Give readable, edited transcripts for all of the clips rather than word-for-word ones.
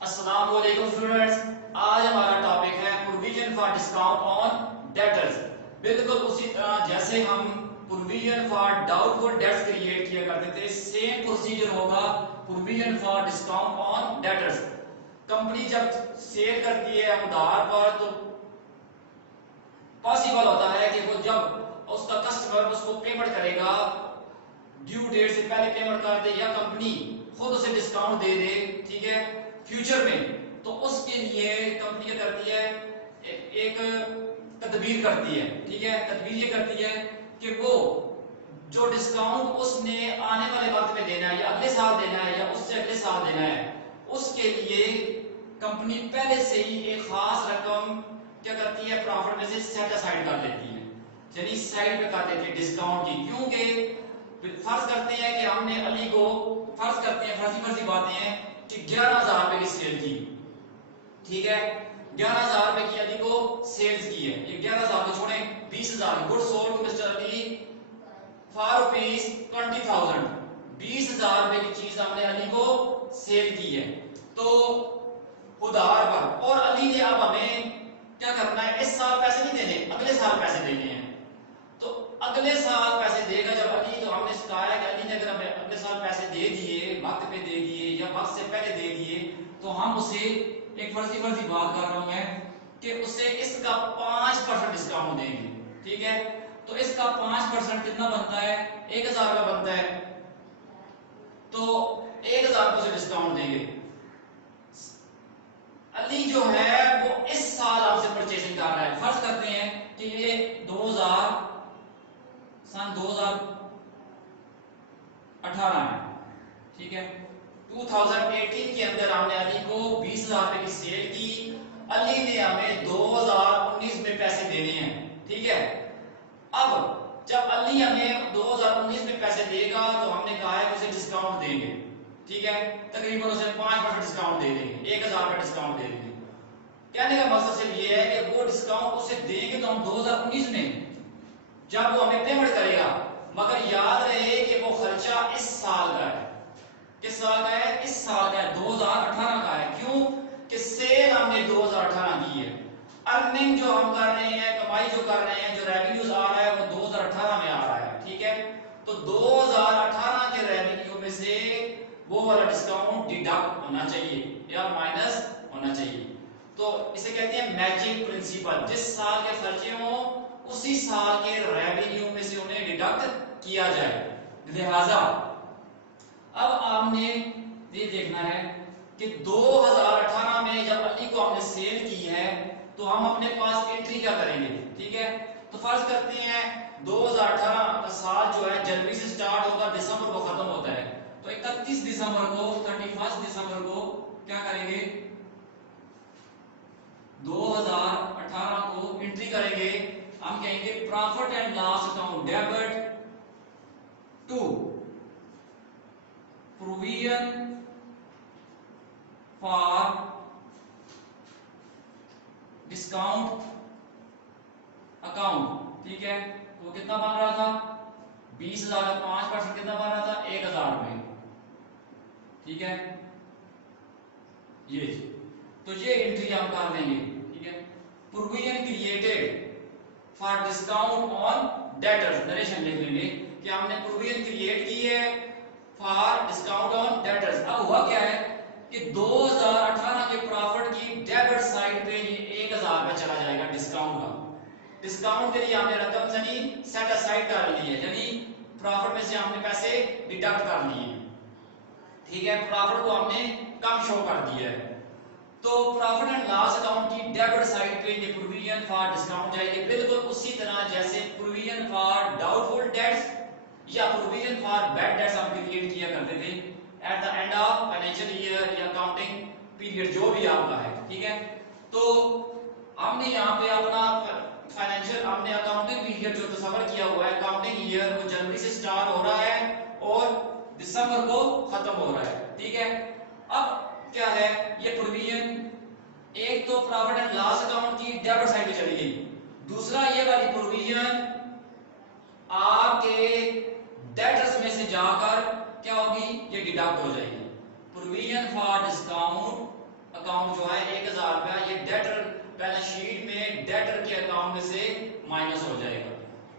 अस्सलाम वालेकुम स्टूडेंट्स। आज हमारा टॉपिक है provision for discount on debtors. बिल्कुल उसी तरह जैसे हम provision for doubtful dates create किया करते थे, सेम प्रोसीजर होगा provision for discount on debtors. Company जब सेल करती है उधार पर, तो पॉसिबल होता है कि वो जब उसका कस्टमर उसको पेमेंट करेगा, ड्यू डेट से पहले पेमेंट कर दे या कंपनी खुद उसे डिस्काउंट दे दे, ठीक है, फ्यूचर में, तो उसके लिए कंपनी क्या करती है, एक तदबीर करती है। ठीक है, तदबीर ये करती है कि वो जो डिस्काउंट उसने आने वाले वक्त में देना है या अगले साल देना है या उससे अगले साल देना है, उसके लिए कंपनी पहले से ही एक खास रकम क्या करती है, प्रॉफिट में से सेट असाइड कर लेती है, यानी साइड पे कर देती है डिस्काउंट की। क्योंकि फर्ज करते हैं कि हमने अली को, फर्ज करते हैं, फर्जी फर्जी बातें हैं कि 11,000 रुपए की सेल की, ठीक है, 11,000 रुपए की अली को सेल्स की है। ये 11,000 को छोड़ें, 20,000 good sold to mister Ali for ₹20,000। 20,000 रुपए की चीज हमने अली को सेल की है, तो उधार पर, और अली ने अब हमें क्या करना है, इस साल पैसे नहीं देने, अगले साल पैसे देने हैं। तो अगले साल पैसे देगा जब अली, तो हमने कहा है कि अली ने अगर हमें अगले साल पैसे दे दिए, वक्त पे दे दिए या वक्त से पहले दे दिए, तो हम उसे, एक फर्जी फर्जी बात कर रहा हूं मैं, कि उसे इसका 5% डिस्काउंट देंगे। ठीक है, तो इसका 5% कितना बनता है, 1,000 का बनता है, तो 1,000 को उसे डिस्काउंट देंगे। अली जो है वो इस साल आपसे परचेसिंग कर रहा है, फर्ज करते हैं कि ये 2018 है, ठीक है, 2018 के अंदर हमने अली को 20,000 रुपए की सेल की, अली ने हमें 2019 में पैसे देने हैं। ठीक है, अब जब अली हमें 2019 में पैसे देगा, तो हमने कहा है कि उसे डिस्काउंट देंगे, ठीक है, तकरीबन उसे 5% डिस्काउंट दे देंगे, 1,000 का डिस्काउंट दे देंगे। कहने का मकसद सिर्फ ये है कि वो डिस्काउंट उसे देंगे तो हम 2019 में जब वो हमें पेमेंट करेगा, मगर याद रहे कि वो खर्चा इस साल का है। किस साल का है, इस साल का है, 2018 का है। क्यों कि सेल हमने 2018 की है, अर्निंग जो हम कर रहे हैं, कमाई जो कर रहे हैं, जो रेवेन्यूज आ रहा है वो 2018 में आ रहा है। ठीक है, तो 2018 के रेवेन्यू में से वो वाला डिस्काउंट डिडक्ट होना चाहिए या माइनस होना चाहिए। तो इसे कहते हैं मैचिंग प्रिंसिपल, जिस साल के खर्चे हो उसी साल के रेवेन्यू में से उन्हें डिडक्ट किया जाए। लिहाजा अब आपने ये देखना है कि 2018 में जब अली को हमने सेल की है, तो हम अपने पास एंट्री क्या करेंगे। ठीक है, तो फर्ज करते हैं 2018 का साल जो है जनवरी से स्टार्ट होगा, दिसंबर को खत्म होता है, तो 31 दिसंबर को, 31 दिसंबर को क्या करेंगे, 2018 को एंट्री करेंगे। हम कहेंगे profit and loss account debit to provision for discount account. ठीक है, तो कितना बन रहा था, 20,000 का 5% कितना बन रहा था, 1,000 रुपए। ठीक है, ये तो ये एंट्री हम कर देंगे। ठीक है, provision created for discount on debtors, narration लिख लेंगे कि हमने प्रोविजन क्रिएट की है फॉर डिस्काउंट ऑन डेटर्स। अब हुआ क्या है कि 2018 के प्रॉफिट की डेबिट साइड पे ये 1,000 रुपए चला जाएगा डिस्काउंट का। डिस्काउंट के लिए हमने रकम यानी सेट असाइड कर ली है, यानी प्रॉफिट में से हमने पैसे डिडक्ट कर लिए। ठीक है, प्रॉफिट को हमने कम शो कर दिया है, तो प्रॉफिट एंड लॉस अकाउंट की डेबिट साइड पे ये प्रोविजन फॉर डिस्काउंट जाएगी, बिल्कुल उसी तरह जैसे प्रोविजन फॉर डाउटफुल डेट्स या प्रोविजन फॉर बैड डेट्स हम क्रिएट किया करते थे at the end of financial year या अकाउंटिंग पीरियड जो भी आपका है। ठीक है, तो हमने यहाँ पे अपना फाइनेंशियल, हमने अकाउंटिंग पीरियड जो तस्वर किया हुआ है, अकाउंटिंग ईयर वो जनवरी से स्टार्ट हो रहा है और दिसंबर को खत्म हो रहा है। ठीक है, अब क्या है, ये प्रोविजन एक तो प्रॉफिट एंड लॉस अकाउंट की डेबिट साइड पे चली गई, दूसरा ये वाली प्रोविजन आपके डेटर्स में से जाकर क्या होगी, ये डिडक्ट हो जाएगी। प्रोविजन फॉर डिस्काउंट अकाउंट जो है 1000 रुपया, ये डेटर बैलेंस शीट में डेटर के अकाउंट में से माइनस हो जाएगा।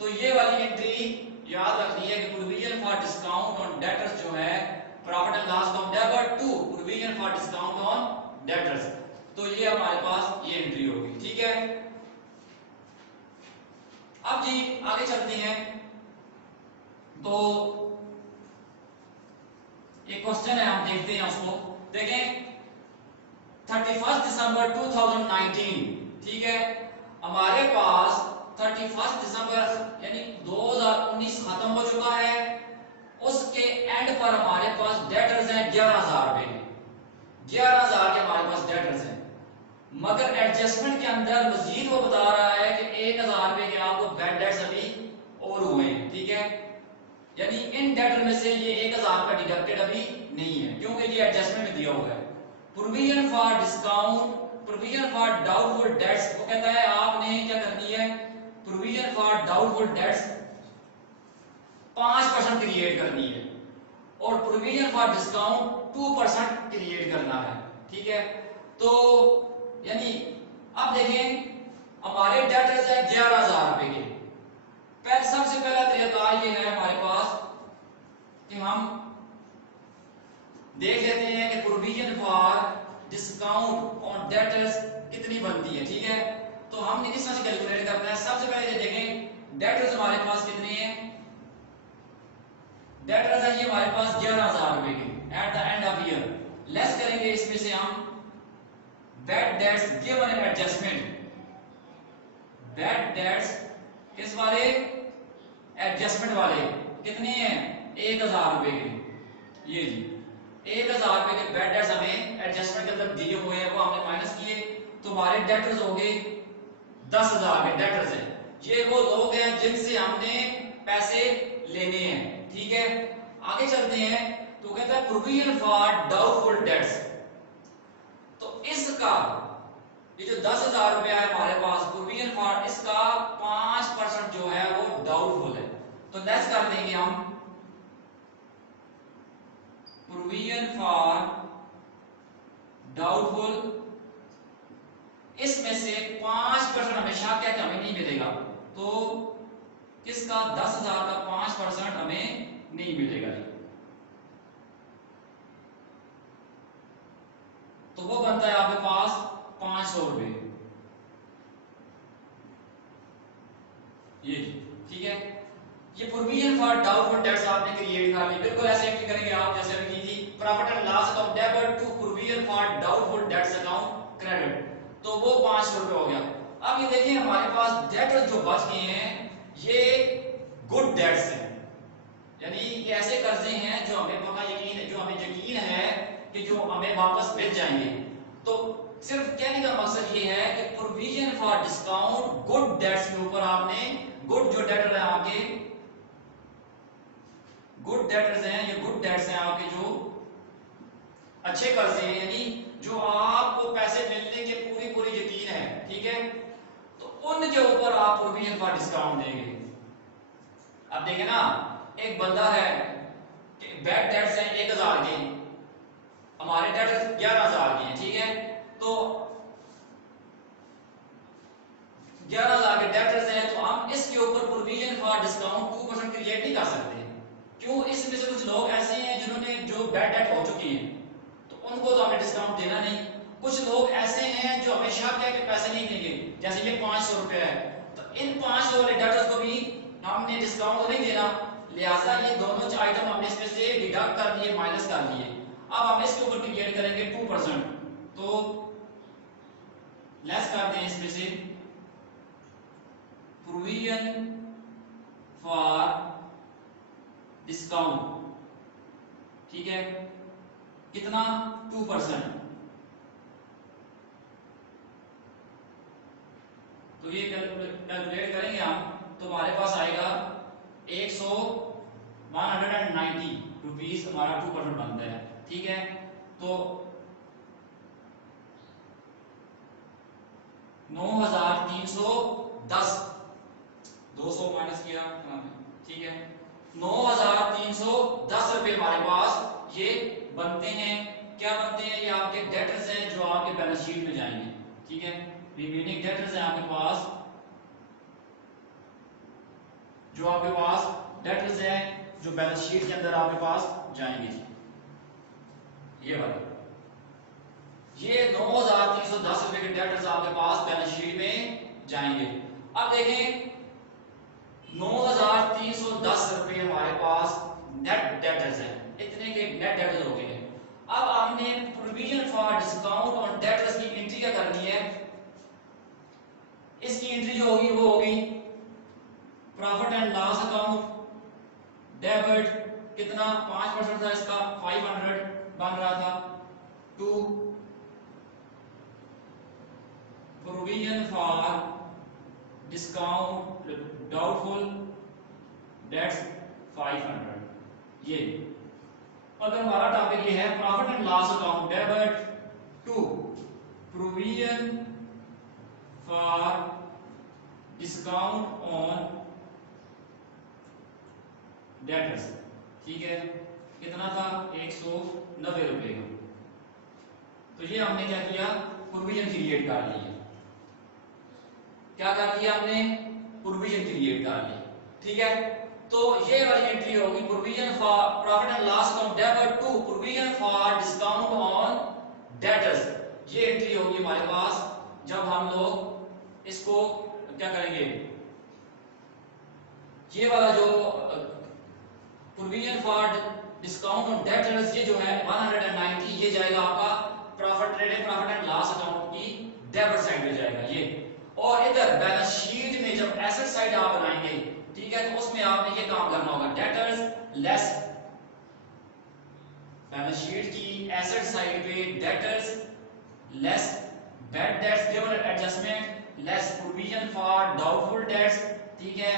तो ये वाली एंट्री याद रखनी है कि provision for discount on debtors जो है profit and loss account debit to provision for discount on debtors. तो ये हमारे पास ये एंट्री होगी, ठीक है। अब जी आगे चलते हैं। तो एक क्वेश्चन है, हम देखते हैं उसको। देखें 31 दिसंबर 2019, ठीक है, हमारे पास 31 दिसंबर यानी 2019 खत्म हो चुका है। उसके एंड पर हमारे पास डेटर्स हैं 11,000 रुपए के, 11,000 के हमारे पास डेटर्स हैं। मगर एडजस्टमेंट के अंदर मजीद वो बता रहा है कि 1,000 रुपए के आपको बैड डेट्स अभी और हुए हैं, ठीक है। यानी इन डेटर में से ये 1,000 का डिडक्टेड अभी नहीं है, क्योंकि ये एडजस्टमेंट में दिया हुआ है। Provision for discount, provision for doubtful dates, वो कहता है आपने क्या करनी है, provision for doubtful dates 5% create करनी है और प्रोविजन फॉर डिस्काउंट 2% क्रिएट करना है, ठीक है। तो यानी अब देखें हमारे डेटर्स है 11,000 रुपए के। सबसे पहला तरीका ये है हमारे पास कि हम देख लेते हैं कि provision for discount on debtors कितनी बनती है, ठीक है। तो हमने किस तरह से कैलकुलेट करना है। सबसे पहले ये देखें डेटर्स हमारे पास कितने हैं, डेटर्स है ये हमारे पास 11,000 रुपए के at the end of year. Less करेंगे इसमें से हम bad debts given an adjustment, bad debts किस वाले, एडजस्टमेंट वाले, कितने हैं 1,000 रुपए के। ये जी 1,000 रुपए के बैड डेट्स हमें एडजस्टमेंट के अंदर दिए हुए हैं, वो हमने माइनस किए। तो हमारे डेटर्स हो गए 10,000 के डेटर्स हैं। ये वो लोग हैं जिनसे हमने पैसे लेने हैं, ठीक है। आगे चलते हैं। तो कहता है प्रोविजन फॉर डाउटफुल डेट्स, तो इसका ये जो 10,000 रुपया है हमारे पास प्रोविजन फॉर, इसका 5% जो है वो डाउटफुल है। तो लेस कर देंगे हम प्रोविजन फॉर डाउटफुल, इसमें से 5% हमेशा क्या हमें नहीं मिलेगा। तो किसका 10,000 का 5% हमें नहीं मिलेगा। तो वो बनता है आपके पास 500 रुपए, ये ठीक है। ये प्रोविजन फॉर डाउटफुल डेट्स आपने क्रिएट कर ली, बिल्कुल ऐसे एक्ट करेंगे आप जैसे अभी की थी profit and loss account debit to provision for doubtful debts account credit, तो वो 500 रुपए हो गया। अब ये देखिए हमारे पास डेटर्स जो बच गए हैं ये गुड डेट्स हैं, यानी ये ऐसे कर्जे हैं जो हमें पक्का यकीन है, जो हमें यकीन है कि जो हमें वापस मिल जाएंगे। तो सिर्फ कहने का मकसद ये है कि provision for discount good debts के ऊपर आपने, गुड जो डेटर है आपके, गुड डेटर्स हैं, ये गुड डेट्स हैं आपके जो अच्छे कर्जे हैं, यानी जो आपको पैसे मिलने के पूरी पूरी यकीन है, ठीक है। तो उनके ऊपर आप प्रोविजन फॉर डिस्काउंट देंगे। अब देखें ना, एक बंदा है बैड डेट्स हैं 1,000 के, हमारे डेट्स 11,000 के हैं, ठीक है। तो 11,000 के डेटर्स हैं, तो हम इसके ऊपर प्रोविजन फॉर डिस्काउंट 2% क्रिएट नहीं कर सकते। क्यों? इसमें से कुछ लोग ऐसे हैं जिन्होंने जो बैड डेट हो चुकी है तो उनको तो हमें डिस्काउंट देना नहीं। कुछ लोग ऐसे हैं जो हमेशा क्या के पैसे नहीं देंगे, जैसे ये 500 रुपए है, तो इन 500 वाले डेटर्स को भी हमने डिस्काउंट नहीं देना, लिहाजा ये दोनों आइटम हमने इसमें से डिडक्ट कर लिए, माइनस कर लिए। अब हम इसके ऊपर क्रिएट करेंगे 2%, तो लेस करते हैं इसमें से प्रोविजन फॉर डिस्काउंट, ठीक है, कितना 2%। तो ये कैलकुलेट करेंगे हम, तो हमारे पास आएगा 190 रुपीज हमारा 2% बनता है, ठीक है। तो 9,310, 200 माइनस किया, ठीक है, 9,310 रुपए हमारे पास ये बनते हैं। क्या बनते हैं? ये आपके डेटर्स हैं जो आपके शीट में जाएंगे, ठीक है। रिमेनिंग डेटर्स है आपके पास, जो आपके पास डेटर्स है जो बैलेंस शीट के अंदर आपके पास जाएंगे जी, ये वाले, ये 9,310 रुपए के डेटर्स आपके पास बैलेंस शीट में जाएंगे। अब देखें 9,310 रुपए हमारे पास नेट डेटर्स है, इतने के नेट डेटर्स हो गए हैं। अब आपने provision for discount on debtors की एंट्री क्या करनी है, इसकी एंट्री जो होगी वो होगी profit and loss account, debit कितना 5% था इसका 500 बन रहा था, to provision for discount doubtful debts 500। ये अगर हमारा टॉपिक ये है profit and loss account debit to provision for discount on debtors, ठीक है, कितना था 190 रुपए का। तो ये हमने क्या किया, प्रोविजन क्रिएट कर ली, क्या कर लिया हमने, प्रोविजन क्रिएट कर ली, ठीक है। तो ये वाली एंट्री होगी provision for profit and loss account debit to provision for discount on debtors, ये एंट्री होगी हमारे पास जब हम लोग इसको क्या करेंगे, ये वाला जो provision for discount on debtors ये जो है 190, ये जाएगा आपका profit trading profit and loss account की डेबिट साइड पे जाएगा ये। और इधर बैलेंस शीट में जब एसेट साइड आप बनाएंगे, ठीक है, तो उसमें आपने ये काम करना होगा, डेटर्स लेस बैलेंस शीट की एसेट साइड पे debtors less bad debts given adjustment less provision for doubtful dates, ठीक है,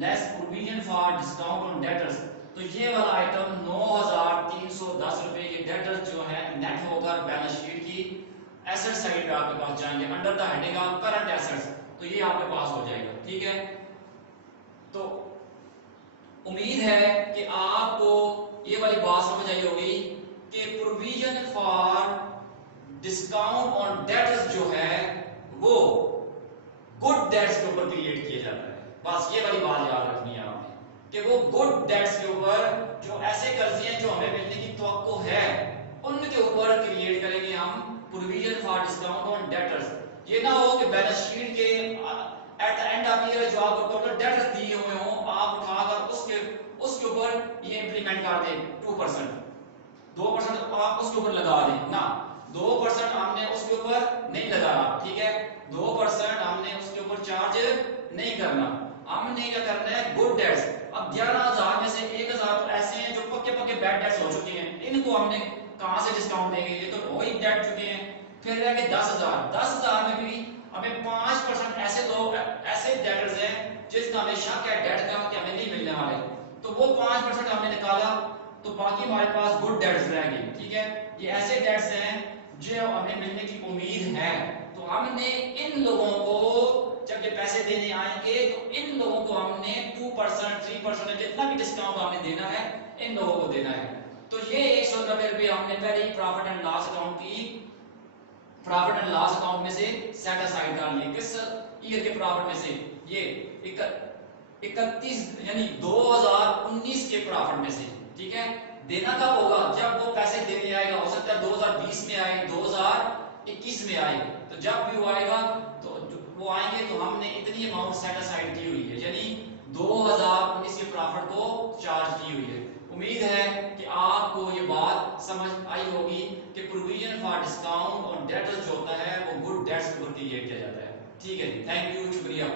less provision for discount on debtors. तो ये वाला आइटम 9,310 रुपए के डेटर्स जो है नेट होकर बैलेंस शीट की एसेट साइड पे आपके पास जाएंगे under the heading of current assets, तो ये आपके पास हो जाएगा, ठीक है। तो उम्मीद है कि आपको ये वाली बात समझ आई होगी कि provision for discount on debtors जो है वो गुड डेट्स के ऊपर क्रिएट किया जाता है, बस ये वाली बात याद रखनी है आपने कि वो गुड डेट्स के ऊपर जो ऐसे कर्जे हैं जो हमें मिलने की तवक्को है उनके ऊपर क्रिएट करेंगे हम provision for discount on debtors. ये ना हो कि बैलेंस शीट के at the end of year जो आपको टोटल डेटर्स दिए हुए हों आप उठाकर उसके ऊपर ये इंप्लीमेंट कर दें 2%, 2% आप उसके ऊपर लगा दें ना, 2% हमने उसके ऊपर नहीं लगाना, ठीक है, 2% हमने उसके ऊपर चार्ज नहीं करना, हमने क्या करना है गुड डेट्स। अब 11,000 में से 1,000 तो ऐसे हैं जो पक्के पक्के बैड डेट्स हो चुके हैं, इनको हमने कहां से डिस्काउंट देंगे, ये तो वही डेट चुके हैं। फिर रह गए 10,000 में भी हमें 5% ऐसे डेटर्स हैं जिसका हमें शक है डेट का कि हमें नहीं मिलने वाले, तो वो 5% हमने निकाला, तो बाकी हमारे पास गुड डेट्स रह गए, ठीक है। ये ऐसे डेट्स हैं जो हमें मिलने की उम्मीद है, तो हमने इन लोगों को जब ये पैसे देने आएंगे तो इन लोगों को हमने 2% 3% जितना भी डिस्काउंट हमने देना है इन लोगों को देना है। तो ये 190 रुपए हमने पहले ही प्रॉफिट एंड लॉस अकाउंट में से सेट असाइड कर लिए, किस ईयर के प्रॉफिट में से, ये 31 यानी 2019 के प्रॉफिट में से, ठीक है। देना कब होगा, जब वो पैसे देने आएगा, हो सकता है 2020 में आए 2021 में आए, तो जब भी वो आएगा तो वो आएंगे तो हमने इतनी अमाउंट सेट असाइड की हुई है, यानी 2019 के प्रॉफिट को चार्ज की हुई है। उम्मीद है कि आपको ये बात समझ आई होगी कि प्रोविजन फॉर डिस्काउंट और डेटर्स जो होता है वो गुड डेट्स के ऊपर क्रिएट किया जाता है, ठीक है जी, थैंक यू, शुक्रिया।